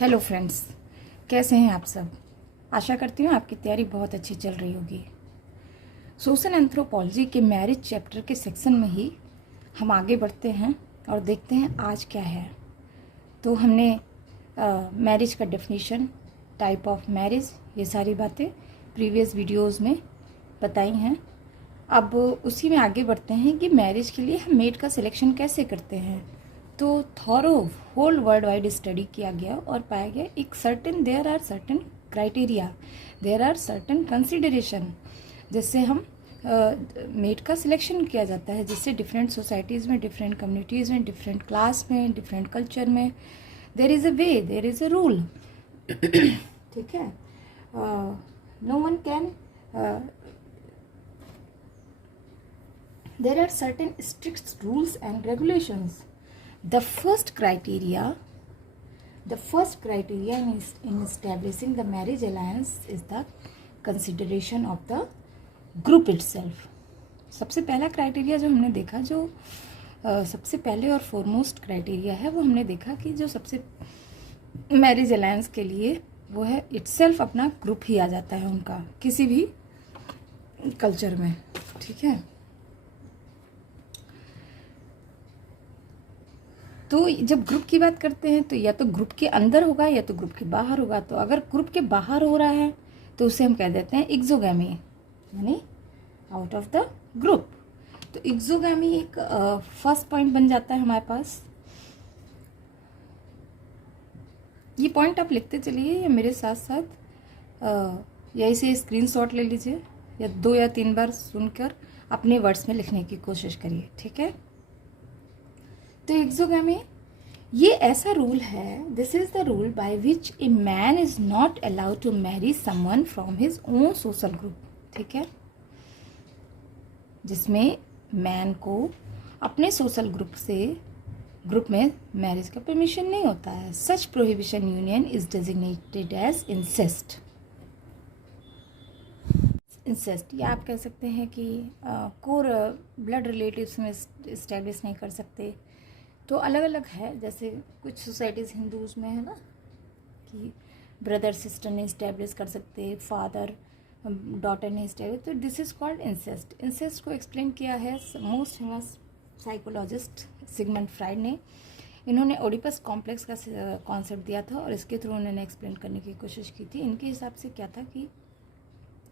Hello friends, कैसे हैं आप सब। आशा करती हूँ आपकी तैयारी बहुत अच्छी चल रही होगी। सोशल एंथ्रोपोलॉजी के मैरिज चैप्टर के सेक्शन में ही हम आगे बढ़ते हैं और देखते हैं आज क्या है। तो हमने मैरिज का डेफिनेशन, टाइप ऑफ मैरिज, ये सारी बातें प्रीवियस वीडियोस में बताई हैं। अब उसी में आगे बढ़ते हैं कि मैरिज के लिए हम मेड का सिलेक्शन कैसे करते हैं। तो thorough whole world wide study किया गया और पाया गया एक there are certain criteria, there are certain consideration जिससे हम मेड का सिलेक्शन किया जाता है, जिससे डिफरेंट सोसाइटीज़ में, डिफरेंट कम्युनिटीज़ में, डिफरेंट क्लास में, डिफरेंट कल्चर में there is a way, there is a rule. ठीक है, no one can there are certain strict rules and regulations. The first criteria in establishing the marriage alliance is the consideration of the group itself. सबसे पहला criteria जो हमने देखा, जो सबसे पहले और फॉरमोस्ट क्राइटेरिया है, वो हमने देखा कि जो सबसे मैरिज अलायंस के लिए वो है इटसेल्फ अपना ग्रुप ही आ जाता है उनका, किसी भी कल्चर में। ठीक है, तो जब ग्रुप की बात करते हैं तो या तो ग्रुप के अंदर होगा या तो ग्रुप के बाहर होगा। तो अगर ग्रुप के बाहर हो रहा है तो उसे हम कह देते हैं एक्सोगैमी, यानी आउट ऑफ द ग्रुप। तो एक्सोगैमी एक फर्स्ट पॉइंट बन जाता है हमारे पास। ये पॉइंट आप लिखते चलिए या मेरे साथ साथ या इसे स्क्रीनशॉट ले लीजिए या 2 या 3 बार सुनकर अपने वर्ड्स में लिखने की कोशिश करिए। ठीक है, तो एक्सोगैमी ये ऐसा रूल है, this is the rule by which a man is not allowed to marry someone from his own social group. ठीक है, जिसमें मैन को अपने सोशल ग्रुप में मैरिज का परमिशन नहीं होता है। Such prohibition union is designated as incest. Incest या आप कह सकते हैं कि कोर ब्लड रिलेटिव्स में इस्टेब्लिश नहीं कर सकते। तो अलग अलग है, जैसे कुछ सोसाइटीज़ हिंदूज़ में है ना कि ब्रदर सिस्टर नहीं इस्टेब्लिश कर सकते, फादर डॉटर नहीं इस्टेब्लिश, तो this is called incest. Incest को एक्सप्लेन किया है most famous psychologist Sigmund Freud ने। इन्होंने ओडिपस कॉम्प्लेक्स का कॉन्सेप्ट दिया था और इसके थ्रू उन्होंने एक्सप्लेन करने की कोशिश की थी। इनके हिसाब से क्या था कि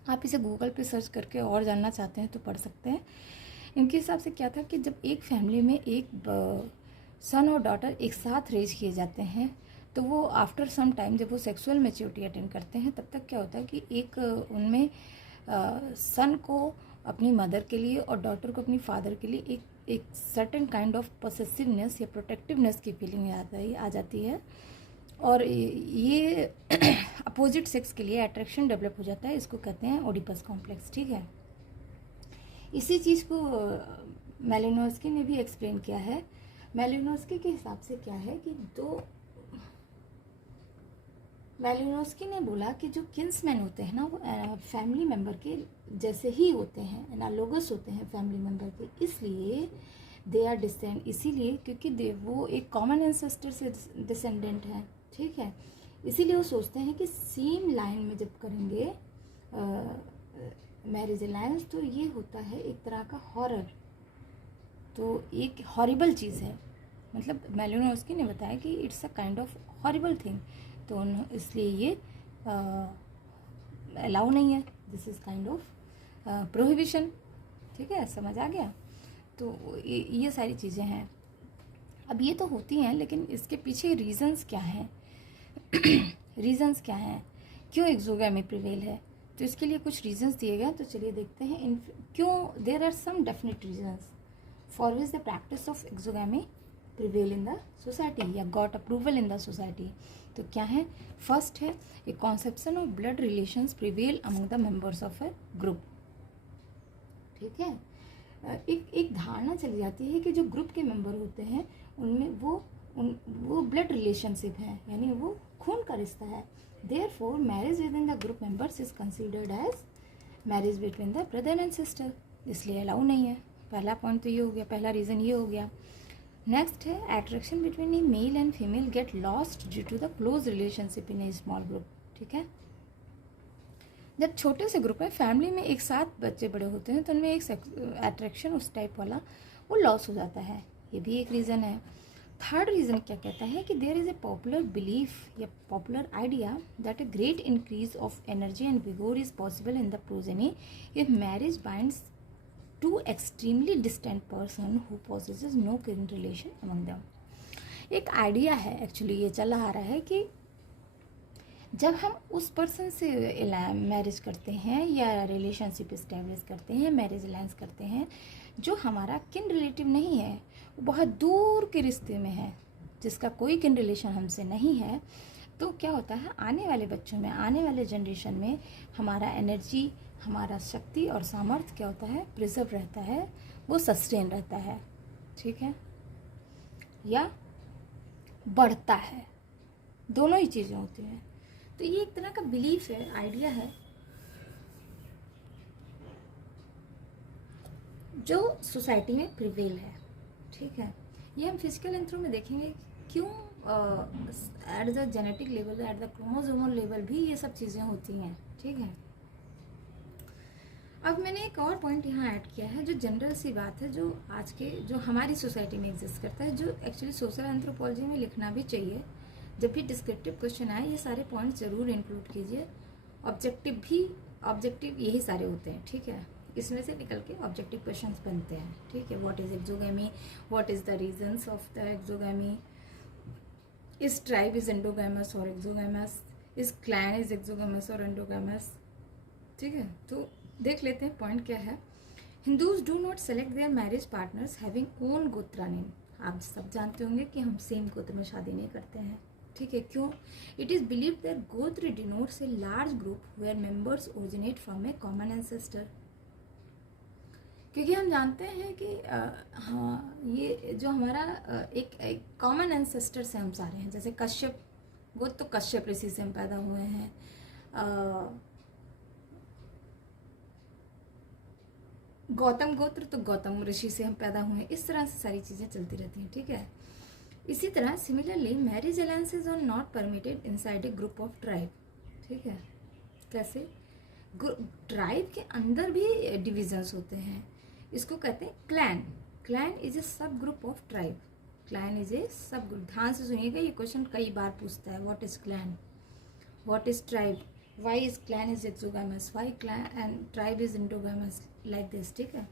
आप इसे गूगल पे सर्च करके और जानना चाहते हैं तो पढ़ सकते हैं। इनके हिसाब से क्या था कि जब एक फैमिली में एक सन और डॉटर एक साथ रेज किए जाते हैं तो वो आफ्टर सम टाइम जब वो सेक्सुअल मैच्योरिटी अटेंड करते हैं तब तक क्या होता है कि एक उनमें सन को अपनी मदर के लिए और डॉटर को अपनी फादर के लिए एक सर्टेन काइंड ऑफ पोसेसिवनेस या प्रोटेक्टिवनेस की फीलिंग आ जाती है और ये अपोजिट सेक्स के लिए अट्रैक्शन डेवलप हो जाता है। इसको कहते हैं ओडिपस कॉम्प्लेक्स। ठीक है, इसी चीज़ को मैलिनोव्स्की ने भी एक्सप्लेन किया है। मैलिनोव्स्की के हिसाब से क्या है कि मैलिनोव्स्की ने बोला कि जो किन्समैन होते हैं ना वो फैमिली मेम्बर के जैसे ही होते हैं, एनालोगस होते हैं फैमिली मेम्बर के, इसलिए दे आर डिसेंड, इसीलिए क्योंकि वो एक कॉमन एंसेस्टर से डिसेंडेंट है। ठीक है, इसीलिए वो सोचते हैं कि सेम लाइन में जब करेंगे मैरिज अलायंस तो ये होता है एक तरह का हॉरर, तो एक हॉरिबल चीज़ है। मतलब मैलिनोव्स्की ने बताया कि it's a kind of horrible thing, तो इसलिए ये अलाउ नहीं है, this is kind of prohibition. ठीक है, समझ आ गया। तो ये सारी चीज़ें हैं। अब ये तो होती हैं, लेकिन इसके पीछे रीजंस क्या हैं रीजंस क्या हैं, क्यों एक्सोगैमी प्रिवेल है, तो इसके लिए कुछ रीजंस दिए गए। तो चलिए देखते हैं क्यों। There are some definite reasons for which the practice of exogamy prevail in the society या got approval in the society. तो क्या है, फर्स्ट है a conception of blood relations prevail among the members of a group. ठीक है, एक धारणा चली जाती है कि जो ग्रुप के मेंबर होते हैं उनमें वो ब्लड रिलेशनशिप है, यानी वो खून का रिश्ता है। Therefore marriage within the group members is considered as marriage between the brother and sister, इसलिए अलाउ नहीं है। पहला पॉइंट तो ये हो गया, पहला रीज़न ये हो गया। नेक्स्ट है attraction between a male and female get lost due to the close relationship in a small group. ठीक है, जब छोटे से ग्रुप में फैमिली में एक साथ बच्चे बड़े होते हैं तो उनमें एक अट्रैक्शन उस टाइप वाला वो लॉस हो जाता है, ये भी एक रीज़न है। थर्ड रीज़न क्या कहता है कि there is a popular belief या popular idea that a great increase of energy and vigour is possible in the progeny if marriage binds to extremely distant person who possesses no kin relation among them. एक idea है actually, ये चला आ रहा है कि जब हम उस पर्सन से मैरिज करते हैं या रिलेशनशिप इस्टेब्लिश करते हैं, मैरिज अलायंस करते हैं, जो हमारा किन रिलेटिव नहीं है, वो बहुत दूर के रिश्ते में है, जिसका कोई किन रिलेशन हमसे नहीं है, तो क्या होता है आने वाले बच्चों में, आने वाले जनरेशन में हमारा एनर्जी, हमारा शक्ति और सामर्थ्य क्या होता है, प्रिजर्व रहता है, वो सस्टेन रहता है। ठीक है, या बढ़ता है, दोनों ही चीज़ें होती हैं। तो ये एक तरह का बिलीफ है, आइडिया है, जो सोसाइटी में प्रिवेल है। ठीक है, ये हम फिजिकल एंथ्रो में देखेंगे क्यों at the genetic level, at the chromosomal level भी ये सब चीज़ें होती हैं। ठीक है, अब मैंने एक और पॉइंट यहाँ ऐड किया है जो जनरल सी बात है, जो आज के जो हमारी सोसाइटी में एग्जिस्ट करता है, जो एक्चुअली सोशल एंथ्रोपोलॉजी में लिखना भी चाहिए। जब भी डिस्क्रिप्टिव क्वेश्चन आए ये सारे पॉइंट्स जरूर इंक्लूड कीजिए। ऑब्जेक्टिव यही सारे होते हैं। ठीक है, इसमें से निकल के ऑब्जेक्टिव क्वेश्चंस बनते हैं। ठीक है, what is exogamy, what is the reasons of the exogamy, इस ट्राइब इज एंडोगैमस और एक्सोगैमस, इस क्लैन इज एक्सोगैमस और एंडोगैमस। ठीक है, तो देख लेते हैं पॉइंट क्या है। Hindus do not select there marriage partners having own गोत्रा नेम। आप सब जानते होंगे कि हम सेम गोत्र में शादी नहीं करते हैं। ठीक है, क्यों? It is believe that gotra denotes a large group where members originate from a common ancestor. क्योंकि हम जानते हैं कि हाँ, ये जो हमारा एक कॉमन एंसेस्टर से हम सारे हैं। जैसे कश्यप गोत्र, तो कश्यप ऋषि से हम पैदा हुए हैं। गौतम गोत्र, तो गौतम ऋषि से हम पैदा हुए। इस तरह से सारी चीज़ें चलती रहती हैं। ठीक है, इसी तरह similarly marriage alliances are not permitted inside a group of tribe. ठीक है, कैसे? ट्राइब के अंदर भी डिविजन्स होते हैं, इसको कहते हैं क्लैन। क्लैन इज ए सब group of tribe. Clan is a सब ग्रुप। ध्यान से सुनिएगा, ये क्वेश्चन कई बार पूछता है, what is clan, what is tribe, why is clan is exogamous, why clan and tribe is endogamous, like this. ठीक है,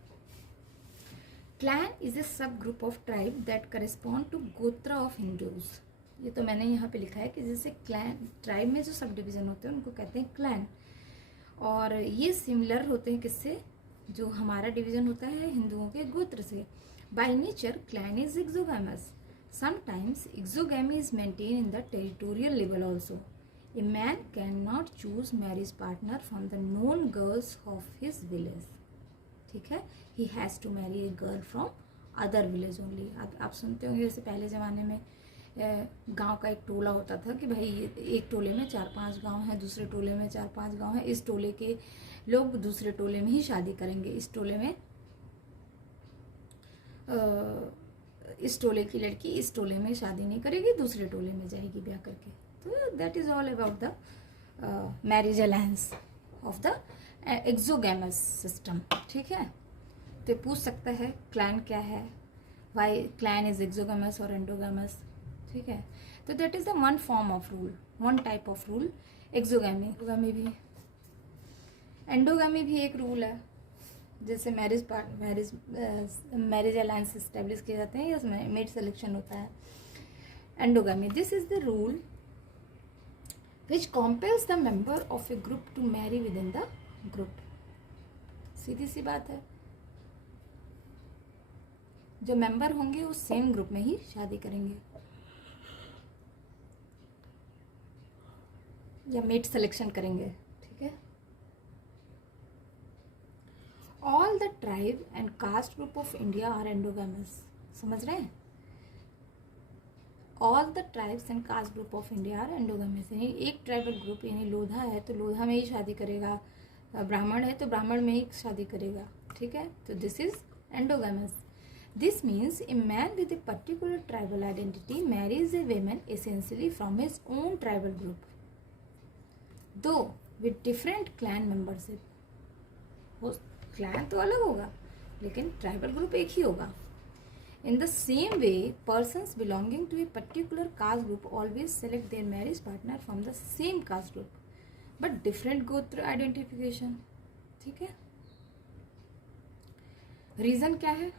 clan is a subgroup of tribe that correspond to गोत्रा of Hindus। ये तो मैंने यहाँ पे लिखा है कि जैसे क्लैन, ट्राइब में जो सब डिवीजन होते हैं उनको कहते हैं क्लैन, और ये सिमिलर होते हैं किससे, जो हमारा डिवीजन होता है हिंदुओं के गोत्र से। By nature clan is exogamous. Sometimes exogamy is maintain in the territorial level also. A man cannot choose marriage partner from the known girls of his village। ठीक है, he has to marry a girl from other village only। आप सुनते होंगे जैसे पहले ज़माने में गांव का एक टोला होता था कि भाई एक टोले में 4-5 गांव हैं, दूसरे टोले में 4-5 गांव हैं, इस टोले के लोग दूसरे टोले में ही शादी करेंगे, इस टोले में इस टोले की लड़की इस टोले में शादी नहीं करेगी, दूसरे टोले में जाएगी ब्याह करके। तो that is all about the marriage alliance of the exogamous system. ठीक है, तो पूछ सकता है क्लैन क्या है, वाई क्लैन इज एक्सोगैमस और एंडोगैमस। ठीक है, तो that is the one form of rule, one type of rule exogamy भी। एंडोगैमी भी एक रूल है, जैसे मैरिज अलायंस इस्टेब्लिश किए जाते हैं, इसमें मेट सिलेक्शन होता है। Endogamy, this is the rule which compels the member of a group to marry within the group। सीधी सी बात है, जो मेंबर होंगे वो सेम ग्रुप में ही शादी करेंगे या मेट सिलेक्शन करेंगे। ठीक है, all the tribe and caste group of India are endogamous. समझ रहे हैं? All the tribes and caste group of India are endogamous. यानी एक ट्राइबल ग्रुप, यानी लोधा है तो लोधा में ही शादी करेगा, ब्राह्मण है तो ब्राह्मण में ही शादी करेगा। ठीक है, तो this is एंडोगैमस। This means a man with a particular tribal identity marries a woman essentially from his own tribal group, though with different clan membership. वो clan तो अलग होगा लेकिन tribal group एक ही होगा. In the same way, persons belonging to a particular caste group always select their marriage partner from the same caste group, but different गोत्र identification. ठीक है. रीज़न क्या है?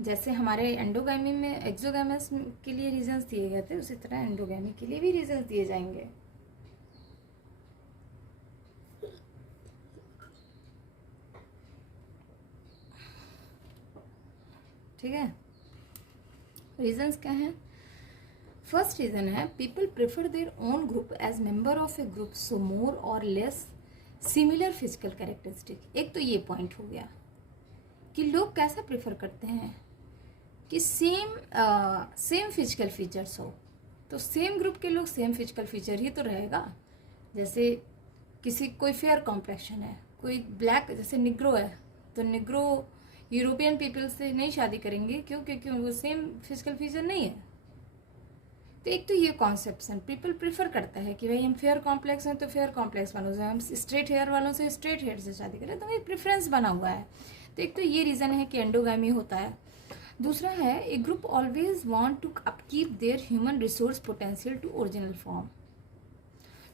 जैसे हमारे एंडोगैमी में एक्सोगैमस के लिए रीजंस दिए गए थे, उसी तरह एंडोगैमी के लिए भी रीजंस दिए जाएंगे. ठीक है. रीजंस क्या हैं? फर्स्ट रीजन है people prefer their own group as member of a group so more और लेस सिमिलर फिजिकल कैरेक्टरिस्टिक. एक तो ये पॉइंट हो गया कि लोग कैसा प्रेफर करते हैं कि सेम फिजिकल फीचर्स हो. तो सेम ग्रुप के लोग सेम फिजिकल फीचर ही तो रहेगा. जैसे कोई फेयर कॉम्प्लेक्शन है, कोई ब्लैक, जैसे निग्रो है तो निग्रो यूरोपियन पीपल से नहीं शादी करेंगे. क्यों? क्योंकि वो सेम फिजिकल फीचर नहीं है. तो एक तो ये कॉन्सेप्शन पीपल प्रेफर करता है कि भाई हम फेयर कॉम्प्लेक्स हैं तो फेयर कॉम्प्लेक्स वालों से, हम स्ट्रेट हेयर वालों से स्ट्रेट हेयर से शादी करें. तो ये प्रेफरेंस बना हुआ है. तो एक तो ये रीज़न है कि एंडोगैमी होता है. दूसरा है a group always want to upkeep their human resource potential to original form,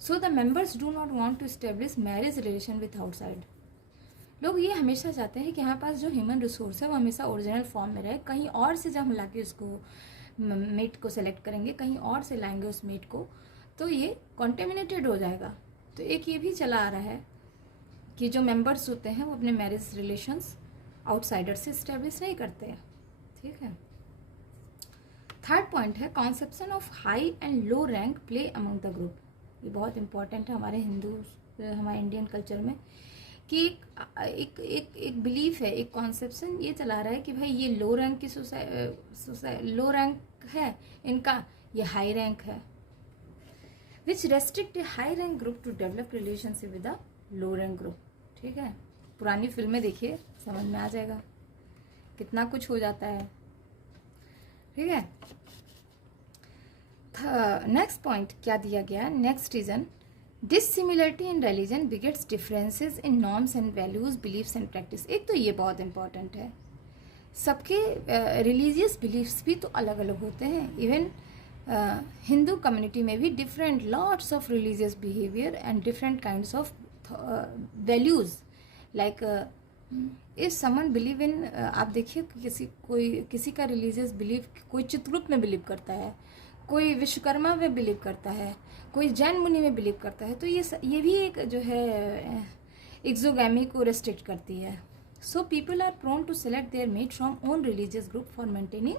so the members do not want to establish marriage relation with outside. लोग ये हमेशा चाहते हैं कि हमारे पास जो ह्यूमन रिसोर्स है वो हमेशा ओरिजिनल फॉर्म में रहे. कहीं और से जब हम लाके उसको मेट को सेलेक्ट करेंगे, कहीं और से लाएंगे उस मेट को, तो ये कॉन्टेमिनेटेड हो जाएगा. तो एक ये भी चला आ रहा है कि जो मेंबर्स होते हैं वो अपने मैरिज रिलेशंस आउटसाइडर से इस्टेब्लिश नहीं करते हैं. ठीक है. थर्ड पॉइंट है conception of high and low rank play among the group. ये बहुत इंपॉर्टेंट है हमारे हमारे इंडियन कल्चर में कि एक बिलीफ है, एक कॉन्सेप्शन ये चला रहा है कि भाई ये लो रैंक की लो रैंक है इनका, ये हाई रैंक है, which restrict a high rank group to develop relationship with a low rank group. ठीक है. पुरानी फिल्में देखिए, समझ में आ जाएगा कितना कुछ हो जाता है. ठीक है. नेक्स्ट पॉइंट क्या दिया गया? Next reason dissimilarity in religion begets differences in norms and values, beliefs and practice. एक तो ये बहुत इंपॉर्टेंट है. सबके रिलीजियस बिलीफ्स भी तो अलग अलग होते हैं. इवन हिंदू कम्युनिटी में भी different lots of religious behaviour and different kinds of values. Like if someone believe in, आप देखिए किसी का रिलीजियस बिलीव, कोई चित्रगुप्त में बिलीव करता है, कोई विश्वकर्मा में बिलीव करता है, कोई जैन मुनि में बिलीव करता है. तो ये भी एक जो है एक्सोगैमी को रेस्ट्रिक्ट करती है. So people are prone to select their mate from own religious group for maintaining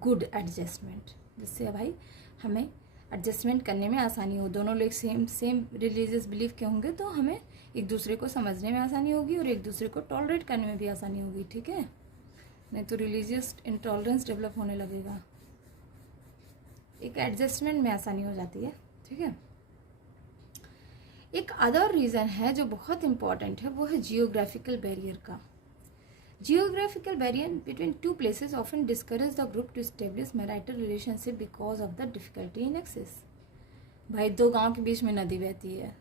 good adjustment. जिससे भाई हमें एडजस्टमेंट करने में आसानी हो. दोनों लोग सेम रिलीजियस बिलीव के होंगे तो हमें एक दूसरे को समझने में आसानी होगी और एक दूसरे को टॉलरेट करने में भी आसानी होगी. ठीक है. नहीं तो रिलीजियस इंटॉलरेंस डेवलप होने लगेगा. एक एडजस्टमेंट में आसानी हो जाती है. ठीक है. एक अदर रीज़न है जो बहुत इंपॉर्टेंट है, वो है जियोग्राफिकल बैरियर का. Geographical barrier between two places often discourage the group to establish marital relationship because of the difficulty in access. भाई दो गांव के बीच में नदी बहती है.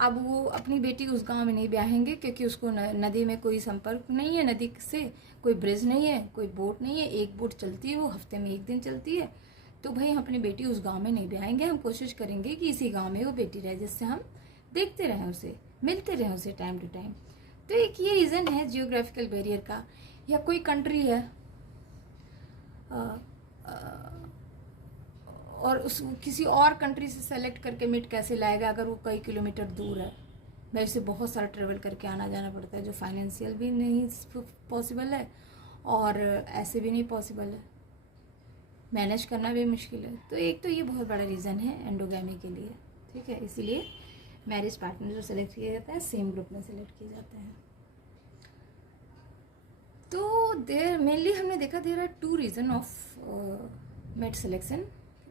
अब वो अपनी बेटी उस गांव में नहीं ब्याहेंगे क्योंकि उसको नदी में कोई संपर्क नहीं है, नदी से कोई ब्रिज नहीं है, कोई बोट नहीं है. एक बोट चलती है, वो हफ्ते में एक दिन चलती है. तो भाई हम अपनी बेटी उस गांव में नहीं ब्याहेंगे. हम कोशिश करेंगे कि इसी गांव में वो बेटी रहे, जिससे हम देखते रहें उसे, मिलते रहें उसे टाइम टू टाइम. तो एक ये रीज़न है जियोग्राफिकल बैरियर का. या कोई कंट्री है और उस किसी और कंट्री से सेलेक्ट करके मीट कैसे लाएगा अगर वो कई किलोमीटर दूर है. भाई उसे बहुत सारा ट्रेवल करके आना जाना पड़ता है, जो फाइनेंशियल भी नहीं पॉसिबल है और ऐसे भी नहीं पॉसिबल है, मैनेज करना भी मुश्किल है. तो एक तो ये बहुत बड़ा रीज़न है एंडोगैमी के लिए. ठीक है. इसीलिए मैरिज पार्टनर जो सेलेक्ट किया जाता है सेम ग्रुप में सेलेक्ट किए जाते हैं. तो देयर मेनली हमने देखा there are two reason of mate selection,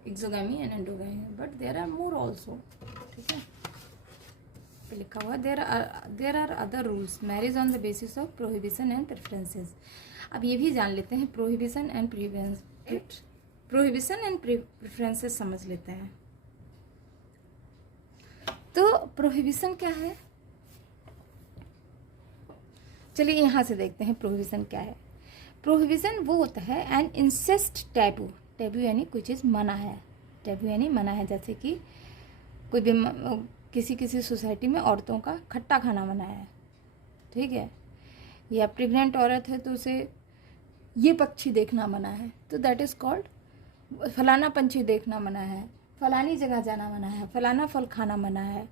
exogamy and endogamy, but there are more also. ठीक है. पे लिखा हुआ there are other rules marriage on the basis of prohibition and preferences. अब ये भी जान लेते हैं, प्रोहिबिशन एंड प्रेफरेंसेस समझ लेते हैं। तो प्रोहिबिशन क्या है, चलिए यहाँ से देखते हैं प्रोहिबिशन क्या है। प्रोहिबिशन वो होता है एन इंसेस्ट टैबू, टैबू यानी कोई चीज़ मना है, टैबू यानी मना है। जैसे कि कोई किसी सोसाइटी में औरतों का खट्टा खाना मना है, ठीक है, या प्रेग्नेंट औरत है तो उसे ये पक्षी देखना मना है, तो दैट इज़ कॉल्ड, फलाना पंछी देखना मना है, फलानी जगह जाना मना है, फलाना फल खाना मना है।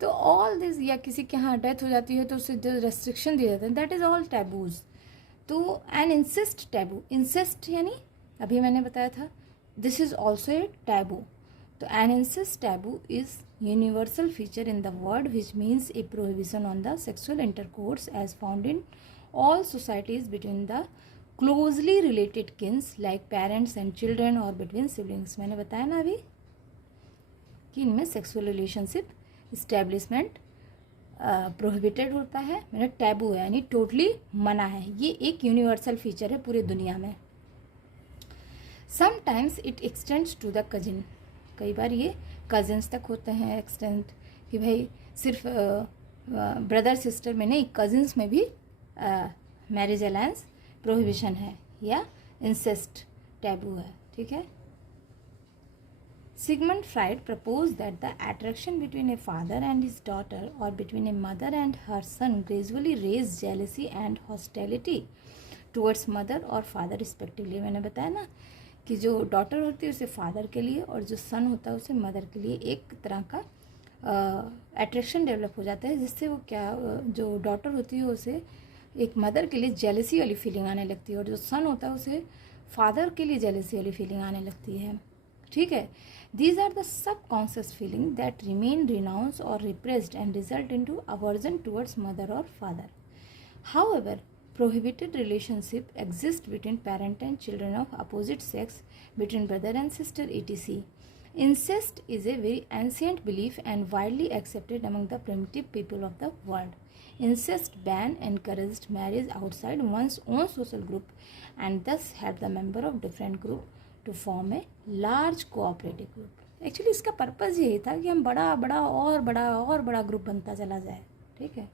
तो ऑल दिस, या किसी के यहाँ डेथ हो जाती है तो उससे जो रेस्ट्रिक्शन दिए जाते हैं, दैट इज़ ऑल टैबूज। तो एन इंसेस्ट टैबू, इंसेस्ट यानी अभी मैंने बताया था this is also a taboo. तो an incest taboo is universal feature in the world which means a prohibition on the sexual intercourse as found in all societies between the closely related kins like parents and children और between siblings. मैंने बताया ना अभी कि इनमें sexual relationship establishment prohibited होता है, मैंने टैबू है यानी टोटली मना है। ये एक यूनिवर्सल फीचर है पूरी दुनिया में। Sometimes it extends to the cousin, कई बार ये कजिन्स तक होते हैं एक्सटेंड, कि भाई सिर्फ ब्रदर सिस्टर में नहीं, कजिन्स में भी मैरिज अलायंस प्रोहिबिशन है या इंसेस्ट टैबू है, ठीक है। Sigmund Freud proposed that the attraction between a father and his daughter or between a mother and her son gradually raised jealousy and hostility towards mother और father respectively। मैंने बताया ना कि जो डॉटर होती है उसे फादर के लिए और जो सन होता है उसे मदर के लिए एक तरह का अट्रैक्शन डेवलप हो जाता है, जिससे वो क्या, जो डॉटर होती है उसे एक मदर के लिए जेलसी वाली फीलिंग आने लगती है और जो सन होता है उसे फादर के लिए जेलसी वाली फीलिंग आने लगती है, ठीक है। These are the subconscious feelings that remain renounced or repressed and result into aversion towards mother or father. However, prohibited relationship exist between parent and children of opposite sex, between brother and sister, etc. Incest is a very ancient belief and widely accepted among the primitive people of the world. Incest ban encouraged marriage outside one's own social group and thus helped the member of different group to form a large cooperative group. Actually इसका purpose यही था कि हम बड़ा बड़ा और बड़ा group बनता चला जाए, ठीक है।